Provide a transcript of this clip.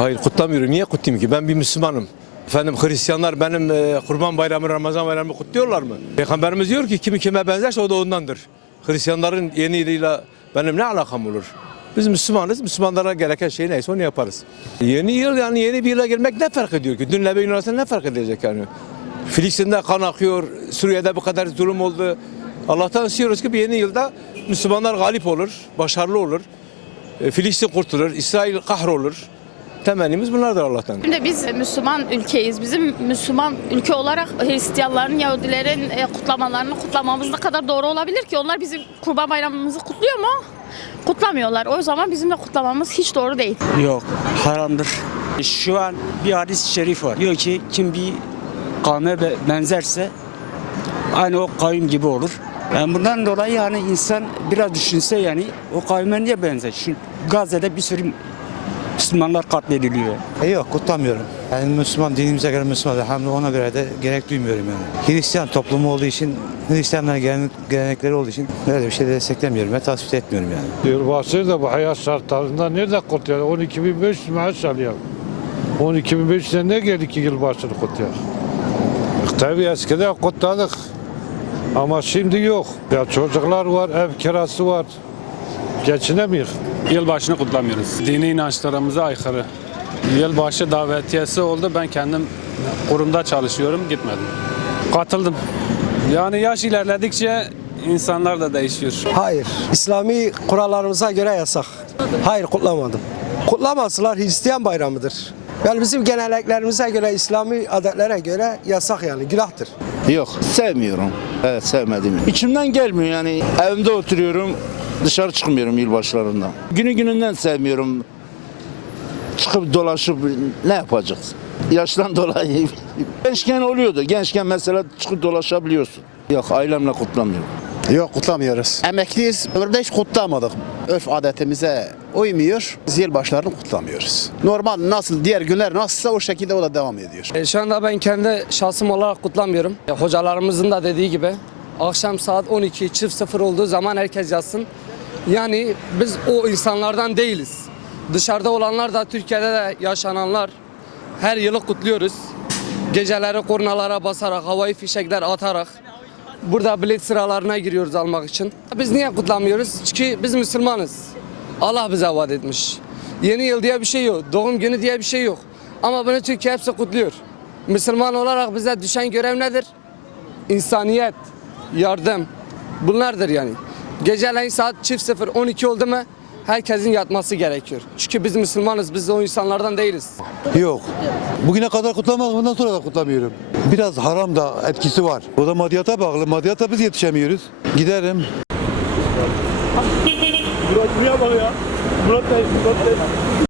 Hayır kutlamıyorum. Niye kutlayayım ki? Ben bir Müslümanım. Efendim Hristiyanlar benim e, Kurban Bayramı, Ramazan Bayramı kutluyorlar mı? Peygamberimiz diyor ki kimi kime benzerse o da ondandır. Hristiyanların yeni yılıyla benim ne alakam olur? Biz Müslümanız. Müslümanlara gereken şey neyse onu yaparız. Yeni yıl yani yeni bir yıla girmek ne fark ediyor ki? Dünle bir arasında ne fark edecek yani? Filistin'de kan akıyor. Suriye'de bu kadar zulüm oldu. Allah'tan istiyoruz ki bir yeni yılda Müslümanlar galip olur, başarılı olur. E, Filistin kurtulur, İsrail kahrolur. Temennimiz bunlardır Allah'tan. Şimdi biz Müslüman ülkeyiz. Bizim Müslüman ülke olarak Hristiyanların, Yahudilerin e, kutlamalarını kutlamamız ne kadar doğru olabilir ki? Onlar bizim Kurban Bayramımızı kutluyor mu? Kutlamıyorlar. O zaman bizim de kutlamamız hiç doğru değil. Yok, haramdır. Şu an bir hadis-i şerif var. Diyor ki kim bir kavme be- benzerse aynı o kavim gibi olur. Yani bundan dolayı yani insan biraz düşünse yani o kavme niye benzer? Şu Gazze'de bir sürü Müslümanlar katlediliyor. E yok kutlamıyorum. Yani Müslüman dinimize göre Müslüman hem de ona göre de gerek duymuyorum yani. Hristiyan toplumu olduğu için, Hristiyanların gelen- gelenekleri olduğu için böyle bir şey de desteklemiyorum ve tasvip etmiyorum yani. Yılbaşı da bu hayat şartlarında nerede kutlayalım? 12.500 maaş alıyor. 12.500'e ne geldi ki yılbaşını kutlayalım? Tabii eskiden kutladık. Ama şimdi yok. Ya çocuklar var, ev kirası var. Geçinemiyor. Yılbaşını kutlamıyoruz. Dini inançlarımıza aykırı. Yılbaşı davetiyesi oldu. Ben kendim kurumda çalışıyorum. Gitmedim. Katıldım. Yani yaş ilerledikçe insanlar da değişiyor. Hayır. İslami kurallarımıza göre yasak. Hayır kutlamadım. Kutlamasılar Hristiyan bayramıdır. Yani bizim geleneklerimize göre, İslami adetlere göre yasak yani, günahtır. Yok sevmiyorum. Evet sevmedim. İçimden gelmiyor yani. Evimde oturuyorum. Dışarı çıkmıyorum yılbaşlarında. Günü gününden sevmiyorum. Çıkıp dolaşıp ne yapacağız? Yaştan dolayı. Gençken oluyordu. Gençken mesela çıkıp dolaşabiliyorsun. Yok ailemle kutlamıyorum. Yok kutlamıyoruz. Emekliyiz. Burada hiç kutlamadık. Örf adetimize uymuyor. Biz yılbaşlarını kutlamıyoruz. Normal nasıl diğer günler nasılsa o şekilde o da devam ediyor. E, Şu anda ben kendi şahsım olarak kutlamıyorum. E, Hocalarımızın da dediği gibi akşam saat 12 çift sıfır olduğu zaman herkes yatsın. Yani biz o insanlardan değiliz. Dışarıda olanlar da Türkiye'de de yaşananlar her yılı kutluyoruz. Geceleri kornalara basarak, havai fişekler atarak burada bilet sıralarına giriyoruz almak için. Biz niye kutlamıyoruz? Çünkü biz Müslümanız. Allah bize vaat etmiş. Yeni yıl diye bir şey yok. Doğum günü diye bir şey yok. Ama bunu Türkiye hepsi kutluyor. Müslüman olarak bize düşen görev nedir? İnsaniyet, yardım. Bunlardır yani. Geceleyin saat çift sıfır 12 oldu mu herkesin yatması gerekiyor. Çünkü biz Müslümanız, biz de o insanlardan değiliz. Yok. Bugüne kadar kutlamadım, bundan sonra da kutlamıyorum. Biraz haram da etkisi var. O da maddiyata bağlı. Maddiyata biz yetişemiyoruz. Giderim. Murat buraya bak ya. Murat Bey, Murat Bey.